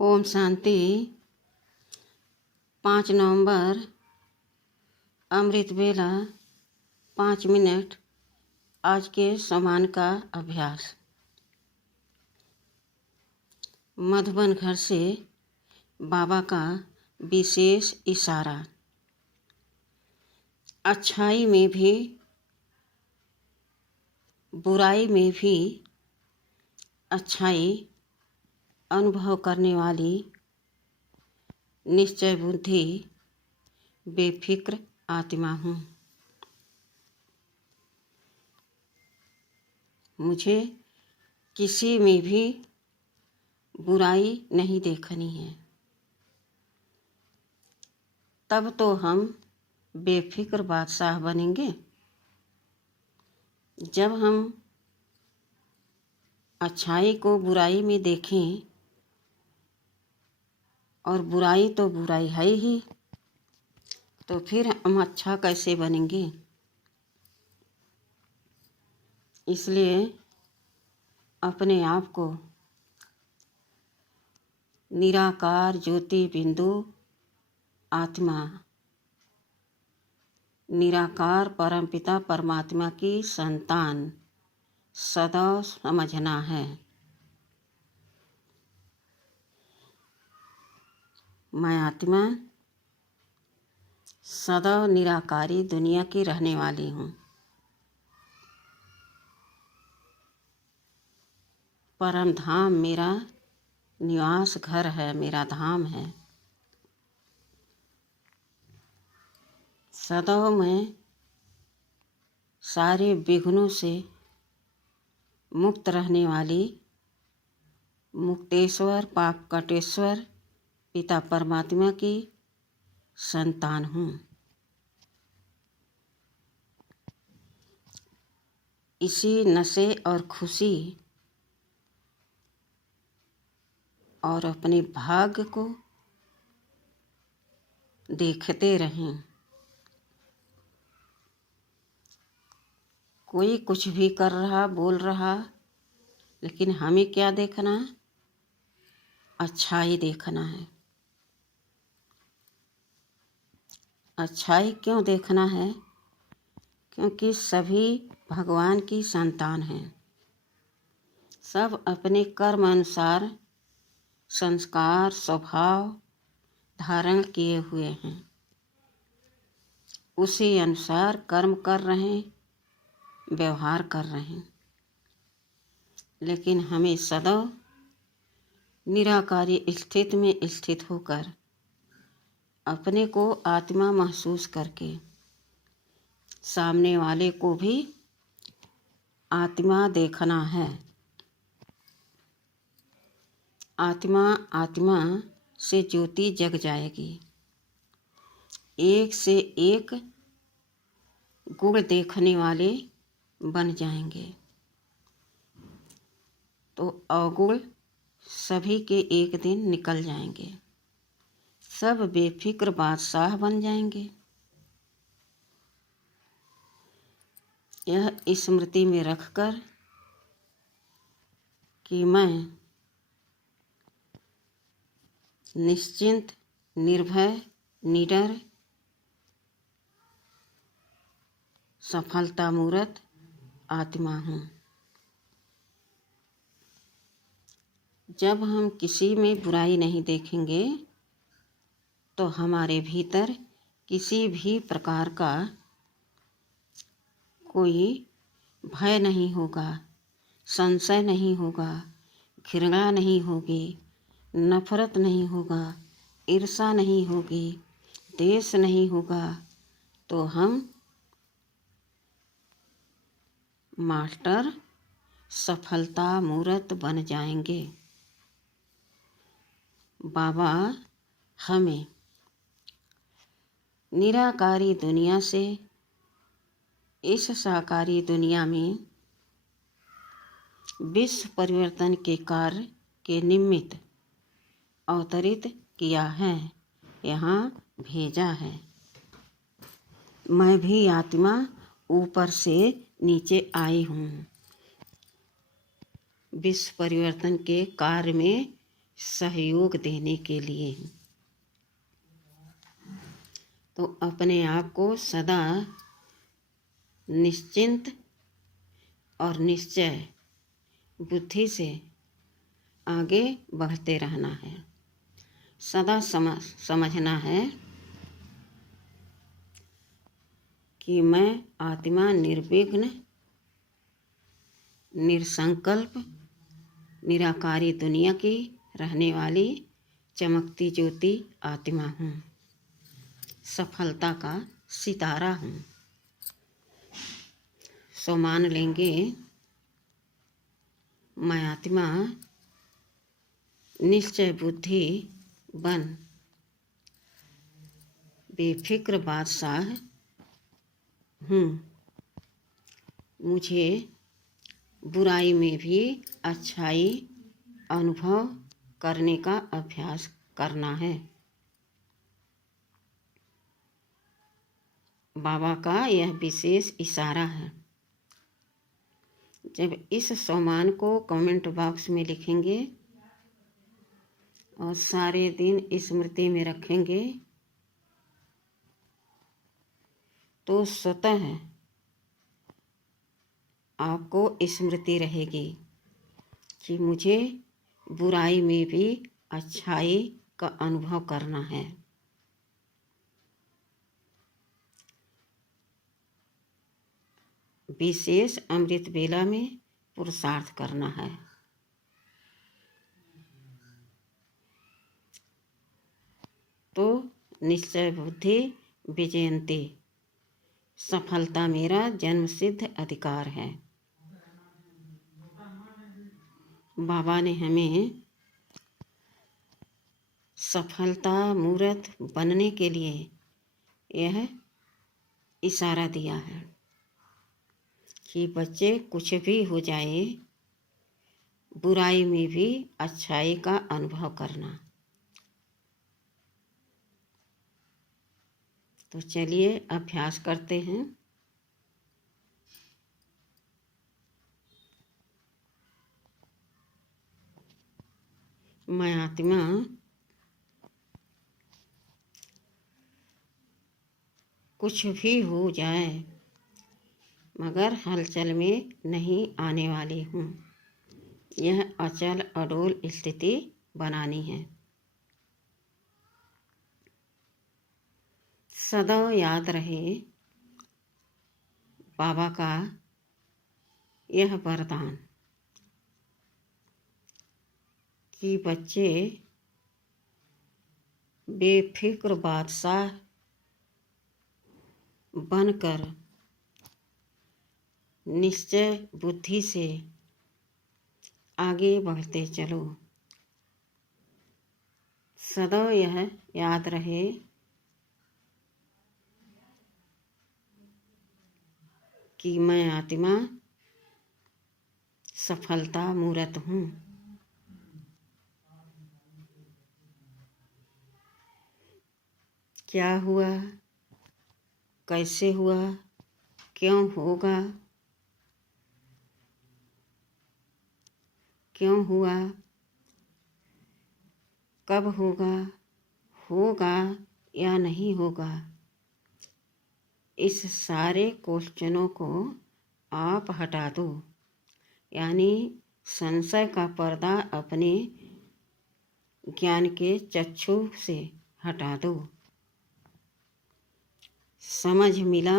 ओम शांति। 5 नवंबर अमृत वेला 5 मिनट। आज के समान का अभ्यास। मधुबन घर से बाबा का विशेष इशारा। अच्छाई में भी बुराई में भी अच्छाई अनुभव करने वाली निश्चय बुद्धि बेफिक्र आत्मा हूँ। मुझे किसी में भी बुराई नहीं देखनी है। तब तो हम बेफिक्र बादशाह बनेंगे। जब हम अच्छाई को बुराई में देखें और बुराई तो बुराई है ही, तो फिर हम अच्छा कैसे बनेंगे। इसलिए अपने आप को निराकार ज्योति बिंदु आत्मा, निराकार परमपिता परमात्मा की संतान सदा समझना है। मैं आत्मा सदा निराकारी दुनिया की रहने वाली हूँ। परम धाम मेरा निवास घर है, मेरा धाम है। सदा मैं सारे विघ्नों से मुक्त रहने वाली मुक्तेश्वर पाप कटेश्वर पिता परमात्मा की संतान हूँ। इसी नशे और खुशी और अपने भाग्य को देखते रहें। कोई कुछ भी कर रहा बोल रहा, लेकिन हमें क्या देखना है? अच्छाई देखना है। अच्छाई क्यों देखना है? क्योंकि सभी भगवान की संतान हैं। सब अपने कर्म अनुसार संस्कार स्वभाव धारण किए हुए हैं। उसी अनुसार कर्म कर रहे हैं, व्यवहार कर रहे हैं। लेकिन हमें सदा निराकारी स्थिति में स्थित होकर अपने को आत्मा महसूस करके सामने वाले को भी आत्मा देखना है। आत्मा आत्मा से ज्योति जग जाएगी। एक से एक गुण देखने वाले बन जाएंगे, तो अवगुण सभी के एक दिन निकल जाएंगे। सब बेफिक्र बादशाह बन जाएंगे। यह स्मृति में रखकर कि मैं निश्चिंत निर्भय निडर सफलता मूर्त आत्मा हूँ। जब हम किसी में बुराई नहीं देखेंगे तो हमारे भीतर किसी भी प्रकार का कोई भय नहीं होगा, संशय नहीं होगा, घृणा नहीं होगी, नफरत नहीं होगा, ईर्षा नहीं होगी, द्वेष नहीं होगा। तो हम मास्टर सफलता मूर्त बन जाएंगे। बाबा हमें निराकारी दुनिया से इस साकारी दुनिया में विश्व परिवर्तन के कार्य के निमित्त अवतरित किया है, यहाँ भेजा है। मैं भी आत्मा ऊपर से नीचे आई हूँ। विश्व परिवर्तन के कार्य में सहयोग देने के लिए। तो अपने आप को सदा निश्चिंत और निश्चय बुद्धि से आगे बढ़ते रहना है। सदा समझना है कि मैं आत्मा निर्विघ्न, निरसंकल्प, निराकारी दुनिया की रहने वाली चमकती ज्योति आत्मा हूँ, सफलता का सितारा हूँ। सो मान लेंगे मैं आत्मा निश्चय बुद्धि बन बेफिक्र बादशाह हूँ। मुझे बुराई में भी अच्छाई अनुभव करने का अभ्यास करना है। बाबा का यह विशेष इशारा है। जब इस सम्मान को कमेंट बॉक्स में लिखेंगे और सारे दिन स्मृति में रखेंगे तो स्वतः आपको स्मृति रहेगी कि मुझे बुराई में भी अच्छाई का अनुभव करना है। विशेष अमृत बेला में पुरुषार्थ करना है। तो निश्चय बुद्धि विजयंती, सफलता मेरा जन्मसिद्ध अधिकार है। बाबा ने हमें सफलता मूर्त बनने के लिए यह इशारा दिया है कि बच्चे कुछ भी हो जाए, बुराई में भी अच्छाई का अनुभव करना। तो चलिए अभ्यास करते हैं। मैं आत्मा कुछ भी हो जाए मगर हलचल में नहीं आने वाली हूँ। यह अचल अडोल स्थिति बनानी है। सदा याद रहे बाबा का यह वरदान कि बच्चे बेफिक्र बादशाह बनकर निश्चय बुद्धि से आगे बढ़ते चलो। सदा यह याद रहे कि मैं आत्मा सफलता मूर्त हूँ। क्या हुआ, कैसे हुआ, क्यों होगा, क्यों हुआ, कब होगा, होगा या नहीं होगा, इस सारे क्वेश्चनों को आप हटा दो। यानी संशय का पर्दा अपने ज्ञान के चक्षु से हटा दो। समझ मिला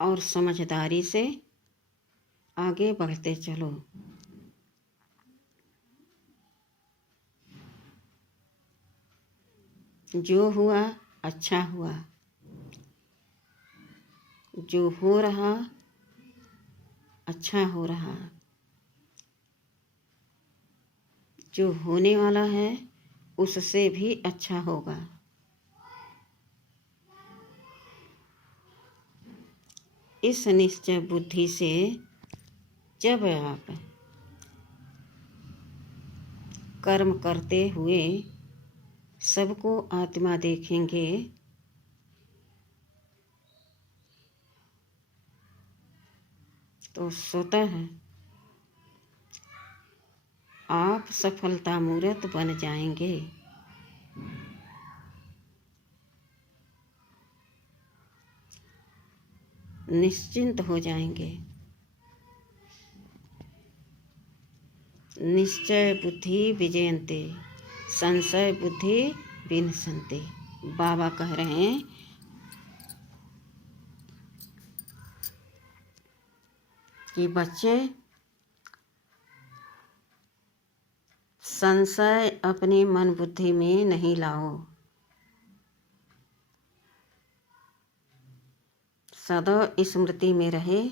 और समझदारी से आगे बढ़ते चलो। जो हुआ अच्छा हुआ, जो हो रहा अच्छा हो रहा, जो होने वाला है उससे भी अच्छा होगा। इस निश्चय बुद्धि से जब आप कर्म करते हुए सबको आत्मा देखेंगे तो स्वतः आप सफलता मूर्त बन जाएंगे। निश्चिंत हो जाएंगे। निश्चय बुद्धि विजयन्ते संशय बुद्धि विनशन्ते। बाबा कह रहे हैं कि बच्चे संशय अपनी मन बुद्धि में नहीं लाओ। सदैव स्मृति में रहे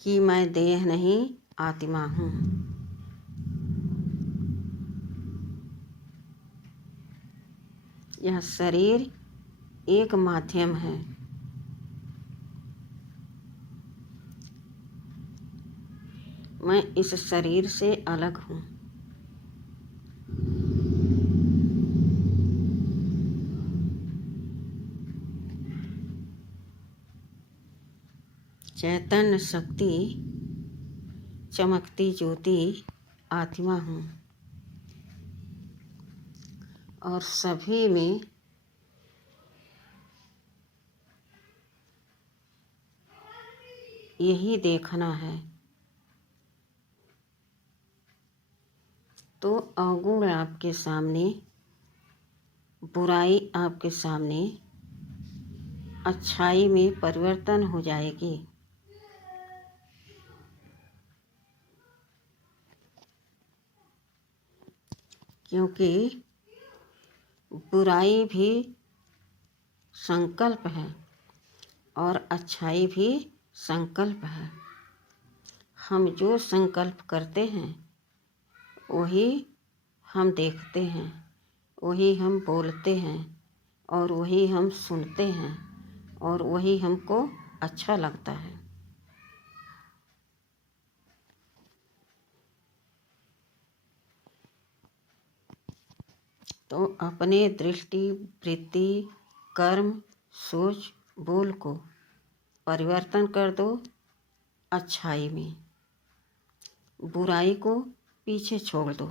कि मैं देह नहीं आत्मा हूँ। यह शरीर एक माध्यम है। मैं इस शरीर से अलग हूँ। चैतन्य शक्ति चमकती ज्योति आत्मा हूँ और सभी में यही देखना है। तो अवगुण आपके सामने, बुराई आपके सामने अच्छाई में परिवर्तन हो जाएगी। क्योंकि बुराई भी संकल्प है और अच्छाई भी संकल्प है। हम जो संकल्प करते हैं वही हम देखते हैं, वही हम बोलते हैं और वही हम सुनते हैं और वही हमको अच्छा लगता है। तो अपने दृष्टि, वृत्ति, कर्म, सोच, बोल को परिवर्तन कर दो अच्छाई में। बुराई को पीछे छोड़ दो।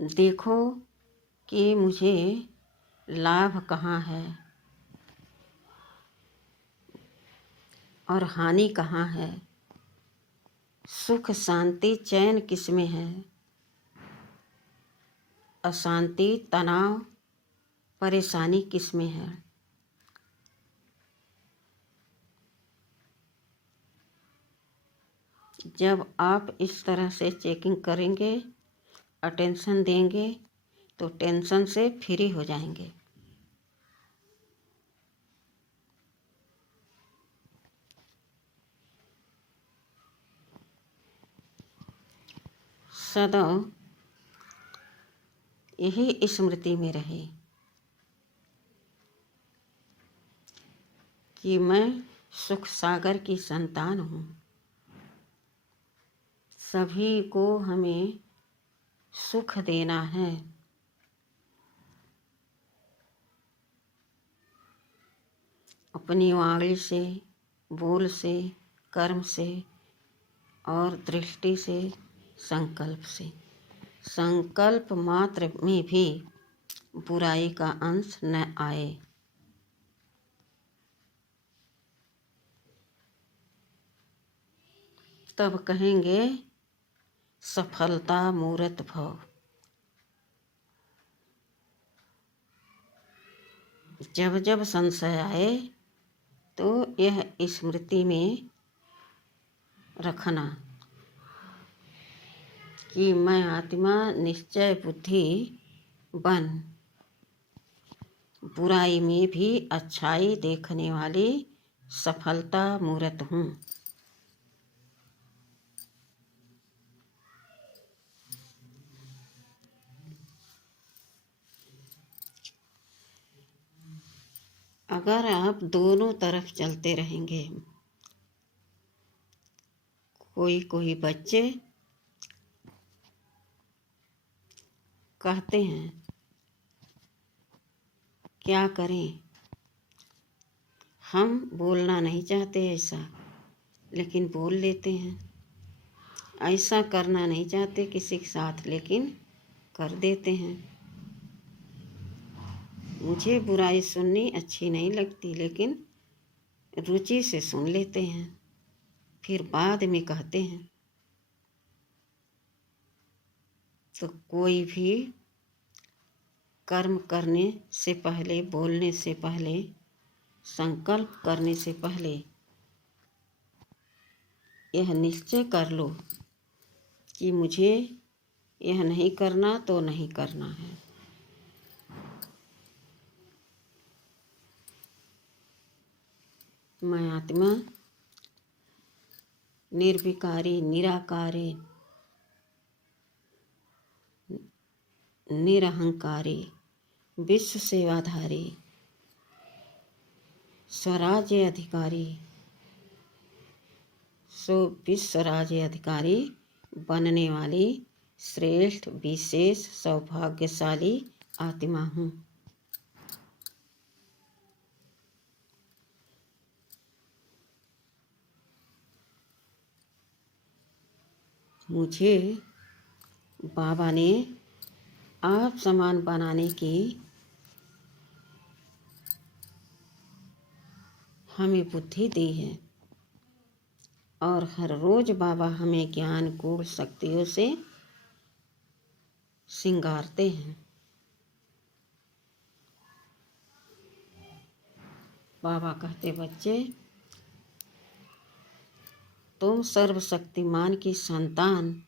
देखो कि मुझे लाभ कहाँ है और हानि कहाँ है। सुख शांति चैन किस में है, अशांति तनाव परेशानी किस में है। जब आप इस तरह से चेकिंग करेंगे, अटेंशन देंगे, तो टेंशन से फ्री हो जाएंगे। सदैव यही स्मृति में रहे कि मैं सुख सागर की संतान हूँ। सभी को हमें सुख देना है। अपनी वाणी से, बोल से, कर्म से और दृष्टि से, संकल्प से। संकल्प मात्र में भी बुराई का अंश न आए। तब कहेंगे सफलता मूर्त भव। जब जब संशय आए तो यह स्मृति में रखना कि मैं आत्मा निश्चय बुद्धि बन बुराई में भी अच्छाई देखने वाली सफलता मूर्त हूँ। अगर आप दोनों तरफ चलते रहेंगे, कोई बच्चे कहते हैं क्या करें। हम बोलना नहीं चाहते ऐसा, लेकिन बोल लेते हैं। ऐसा करना नहीं चाहते किसी के साथ, लेकिन कर देते हैं। मुझे बुराई सुननी अच्छी नहीं लगती, लेकिन रुचि से सुन लेते हैं, फिर बाद में कहते हैं। तो कोई भी कर्म करने से पहले, बोलने से पहले, संकल्प करने से पहले यह निश्चय कर लो कि मुझे यह नहीं करना तो नहीं करना है। मैं आत्मा निर्विकारी, निराकारी, निरहंकारी, विश्व सेवाधारी, स्वराज्य अधिकारी, विश्व राज्य अधिकारी बनने वाली श्रेष्ठ, विशेष, सौभाग्यशाली आत्मा हूँ। मुझे बाबा ने आप समान बनाने की हमें बुद्धि दी है, और हर रोज बाबा हमें ज्ञान, गुण, शक्तियों से सिंगारते हैं। बाबा कहते, बच्चे तुम सर्वशक्तिमान की संतान,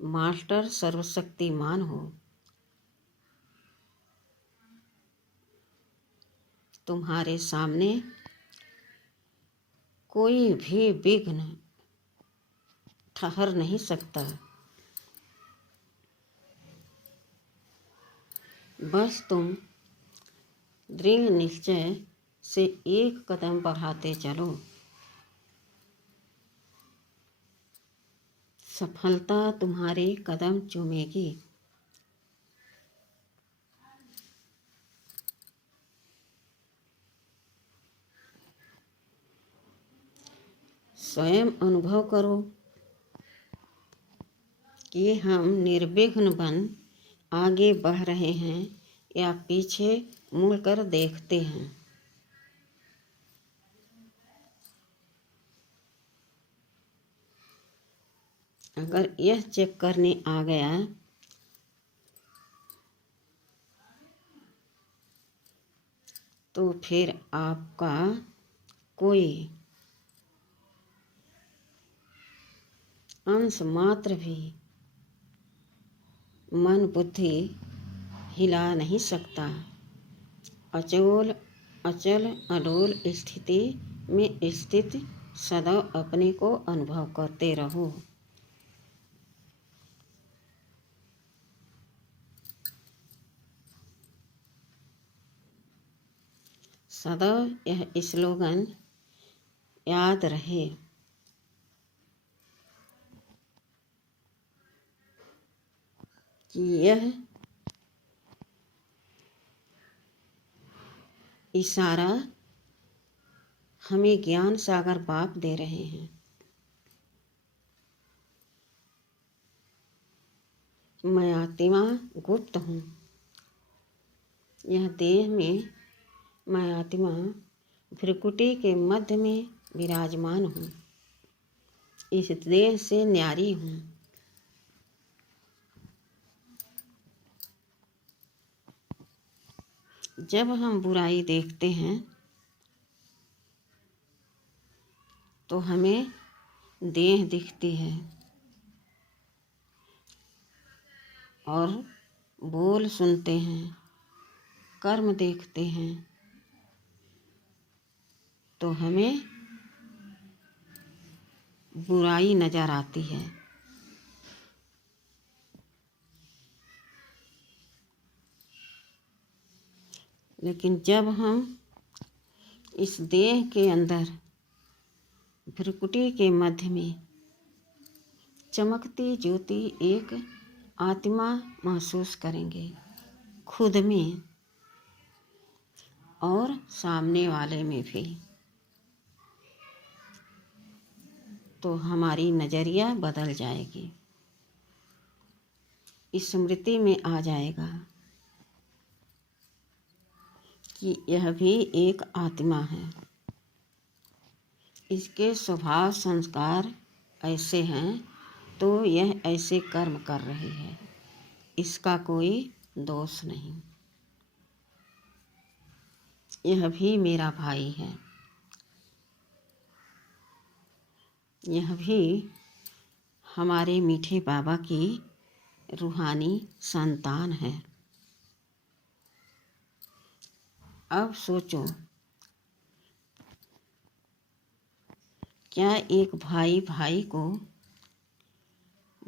मास्टर सर्वशक्तिमान हो। तुम्हारे सामने कोई भी विघ्न ठहर नहीं सकता। बस तुम दृढ़ निश्चय से एक कदम बढ़ाते चलो। सफलता तुम्हारे कदम चूमेगी। स्वयं अनुभव करो कि हम निर्विघ्न बन आगे बढ़ रहे हैं या पीछे मुड़कर देखते हैं। अगर यह चेक करने आ गया तो फिर आपका कोई अंश मात्र भी मन बुद्धि हिला नहीं सकता। अचल अडोल स्थिति में स्थित सदैव अपने को अनुभव करते रहो। सदैव यह स्लोगन याद रहे, कि यह इशारा हमें ज्ञान सागर बाप दे रहे हैं। मैं आत्मा गुप्त हूँ। यह देह में मैं आत्मा भ्रिकुटी के मध्य में विराजमान हूँ। इस देह से न्यारी हूँ। जब हम बुराई देखते हैं तो हमें देह दिखती है, और बोल सुनते हैं, कर्म देखते हैं तो हमें बुराई नजर आती है। लेकिन जब हम इस देह के अंदर भ्रिकुटी के मध्य में चमकती ज्योति एक आत्मा महसूस करेंगे खुद में, और सामने वाले में भी। तो हमारी नज़रिया बदल जाएगी, स्मृति में आ जाएगा कि यह भी एक आत्मा है, इसके स्वभाव संस्कार ऐसे हैं तो यह ऐसे कर्म कर रही है, इसका कोई दोष नहीं। यह भी मेरा भाई है, यह भी हमारे मीठे बाबा की रूहानी संतान है। अब सोचो, क्या एक भाई भाई को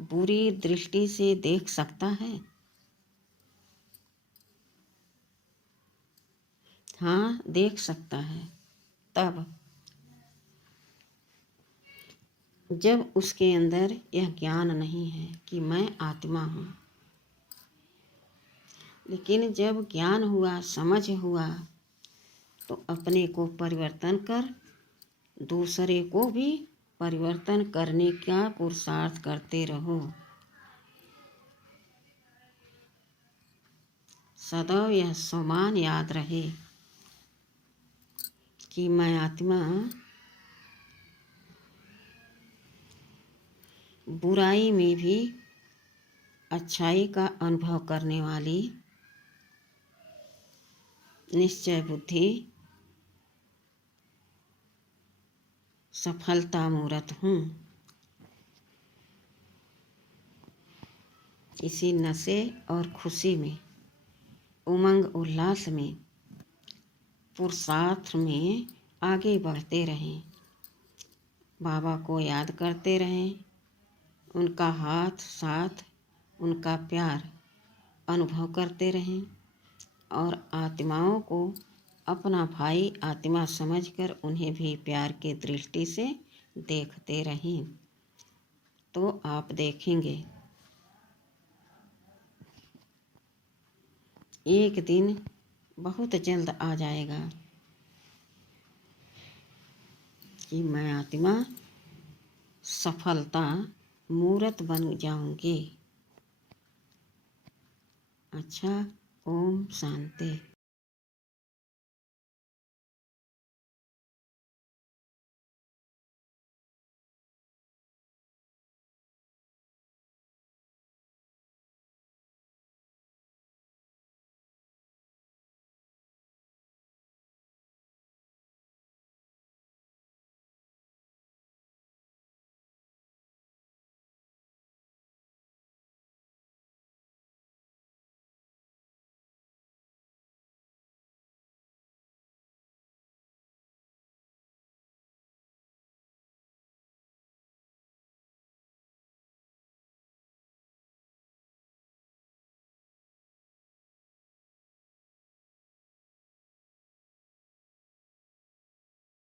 बुरी दृष्टि से देख सकता है? हाँ, देख सकता है, तब जब उसके अंदर यह ज्ञान नहीं है कि मैं आत्मा हूँ। लेकिन जब ज्ञान हुआ, समझ हुआ, तो अपने को परिवर्तन कर दूसरे को भी परिवर्तन करने का पुरुषार्थ करते रहो। सदैव यह सम्मान याद रहे कि मैं आत्मा बुराई में भी अच्छाई का अनुभव करने वाली निश्चय बुद्धि सफलता मूर्त हूँ। इसी नशे और खुशी में, उमंग उल्लास में, पुरुषार्थ में आगे बढ़ते रहें, बाबा को याद करते रहें, उनका हाथ साथ, उनका प्यार अनुभव करते रहें और आत्माओं को अपना भाई आत्मा समझकर उन्हें भी प्यार की दृष्टि से देखते रहें। तो आप देखेंगे एक दिन बहुत जल्द आ जाएगा कि मैं आत्मा सफलता मूर्त बन जाऊंगी। अच्छा, ओम शांति।